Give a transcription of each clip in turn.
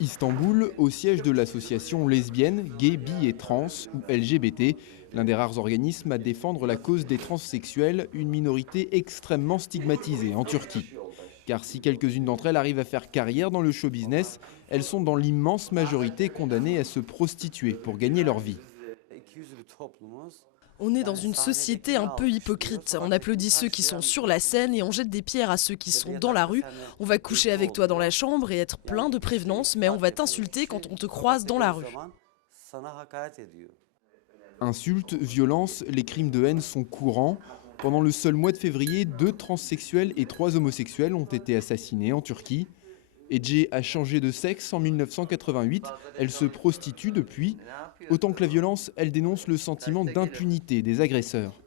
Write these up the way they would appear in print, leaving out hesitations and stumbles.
Istanbul, au siège de l'association lesbienne, gay, bi et trans, ou LGBT, l'un des rares organismes à défendre la cause des transsexuels, une minorité extrêmement stigmatisée en Turquie. Car si quelques-unes d'entre elles arrivent à faire carrière dans le show business, elles sont dans l'immense majorité condamnées à se prostituer pour gagner leur vie. On est dans une société un peu hypocrite. On applaudit ceux qui sont sur la scène et on jette des pierres à ceux qui sont dans la rue. On va coucher avec toi dans la chambre et être plein de prévenance, mais on va t'insulter quand on te croise dans la rue. Insultes, violences, les crimes de haine sont courants. Pendant le seul mois de février, 2 transsexuels et 3 homosexuels ont été assassinés en Turquie. Ece a changé de sexe en 1988, elle se prostitue depuis. Autant que la violence, elle dénonce le sentiment d'impunité des agresseurs.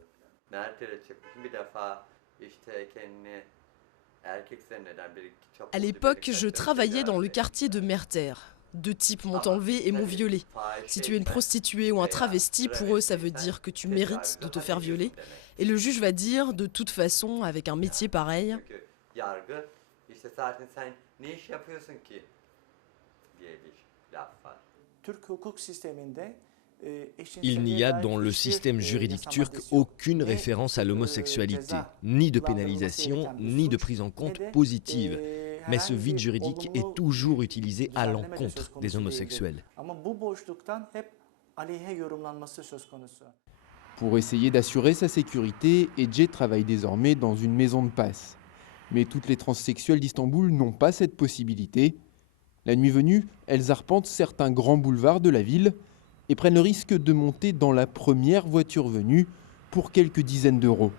À l'époque, je travaillais dans le quartier de Merter. 2 types m'ont enlevé et m'ont violée. Si tu es une prostituée ou un travesti, pour eux, ça veut dire que tu mérites de te faire violer. Et le juge va dire, de toute façon, avec un métier pareil, Il n'y a dans le système juridique turc aucune référence à l'homosexualité, ni de pénalisation, ni de prise en compte positive. Mais ce vide juridique est toujours utilisé à l'encontre des homosexuels. Pour essayer d'assurer sa sécurité, Ece travaille désormais dans une maison de passe. Mais toutes les transsexuelles d'Istanbul n'ont pas cette possibilité. La nuit venue, elles arpentent certains grands boulevards de la ville et prennent le risque de monter dans la première voiture venue pour quelques dizaines d'euros.